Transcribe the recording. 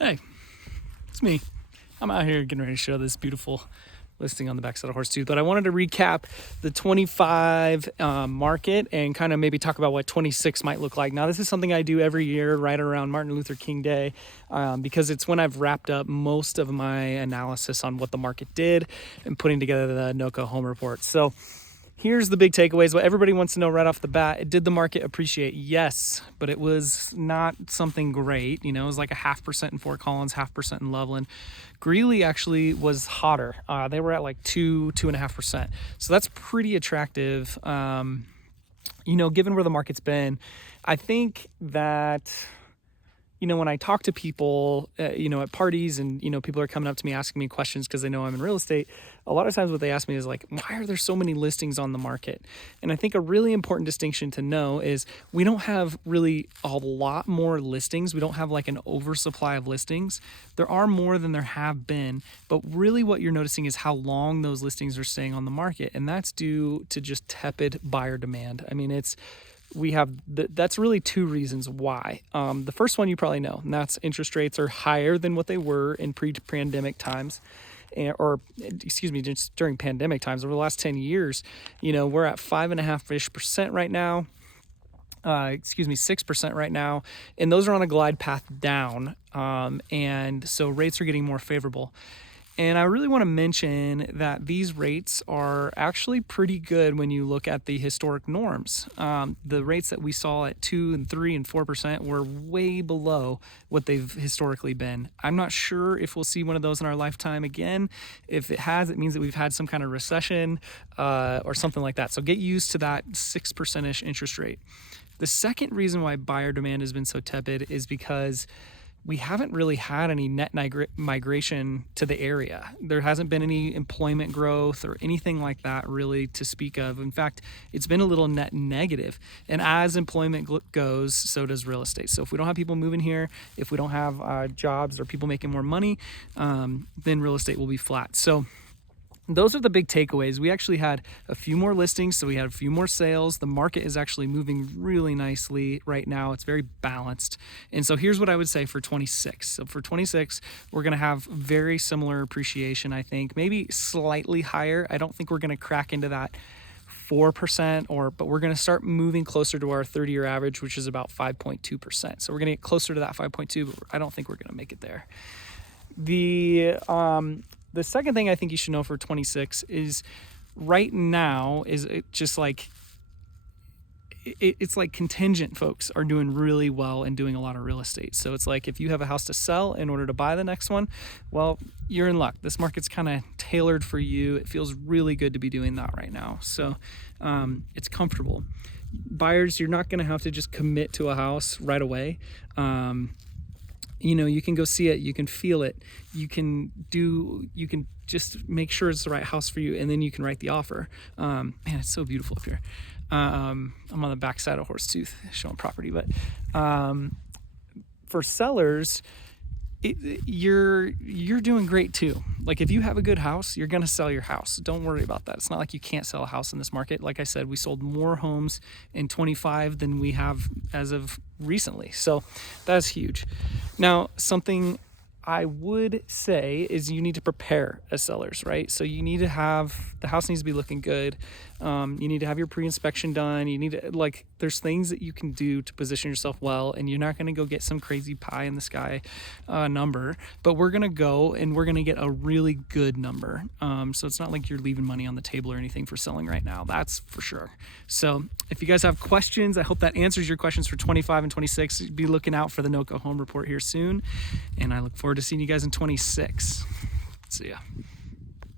Hey, it's me. I'm out here getting ready to show this beautiful listing on the backside of Horsetooth, but I wanted to recap the 25 market and kind of maybe talk about what 26 might look like. Now, this is something I do every year right around Martin Luther King Day because it's when I've wrapped up most of my analysis on what the market did and putting together the Noco home report. So here's the big takeaways. What everybody wants to know right off the bat: did the market appreciate? Yes, but it was not something great. You know, it was like a 0.5% in Fort Collins, 0.5% in Loveland. Greeley actually was hotter. They were at like 2.5%. So that's pretty attractive. You know, given where the market's been, I think that, you know, when I talk to people, you know, at parties and, you know, people are coming up to me asking me questions because they know I'm in real estate, a lot of times what they ask me is like, why are there so many listings on the market? And I think a really important distinction to know is we don't have really a lot more listings. We don't have like an oversupply of listings. There are more than there have been, but really what you're noticing is how long those listings are staying on the market. And that's due to just tepid buyer demand. I mean, that's really two reasons why. The first one you probably know, and that's interest rates are higher than what they were in pre-pandemic times, just during pandemic times. Over the last 10 years, you know, we're at 5.5% right now. 6% right now, and those are on a glide path down. And so rates are getting more favorable. And I really want to mention that these rates are actually pretty good when you look at the historic norms. The rates that we saw at 2 and 3 and 4% were way below what they've historically been. I'm not sure if we'll see one of those in our lifetime again. If it has, it means that we've had some kind of recession or something like that. So get used to that 6%-ish interest rate. The second reason why buyer demand has been so tepid is because we haven't really had any net migration to the area. There hasn't been any employment growth or anything like that really to speak of. In fact, it's been a little net negative. And as employment goes, so does real estate. So if we don't have people moving here, if we don't have jobs or people making more money, then real estate will be flat. So those are the big takeaways. We actually had a few more listings, so we had a few more sales. The market is actually moving really nicely right now. It's very balanced. And so here's what I would say for 26. So for 26, we're going to have very similar appreciation, I think, maybe slightly higher. I don't think we're going to crack into that 4% but we're going to start moving closer to our 30-year average, which is about 5.2%. So we're going to get closer to that 5.2, but I don't think we're going to make it there. The second thing I think you should know for 26 is right now is it just like it's like contingent folks are doing really well and doing a lot of real estate. So it's like if you have a house to sell in order to buy the next one, well, you're in luck. This market's kind of tailored for you. It feels really good to be doing that right now. So it's comfortable. Buyers, you're not going to have to just commit to a house right away. You know, you can go see it, you can feel it, you can just make sure it's the right house for you, and then you can write the offer. Man, it's so beautiful up here. I'm on the backside of Horsetooth showing property, but for sellers, you're doing great too. Like if you have a good house, you're gonna sell your house. Don't worry about that. It's not like you can't sell a house in this market. Like I said, we sold more homes in 25 than we have as of recently. So that's huge. Now, something I would say is you need to prepare as sellers, right? So you need to have, the house needs to be looking good. You need to have your pre-inspection done. You need to, there's things that you can do to position yourself well, and you're not going to go get some crazy pie in the sky number, but we're going to go and we're going to get a really good number. So it's not like you're leaving money on the table or anything for selling right now. That's for sure. So if you guys have questions, I hope that answers your questions for 25 and 26. Be looking out for the Noco home report here soon. And I look forward to seeing you guys in 26. See ya.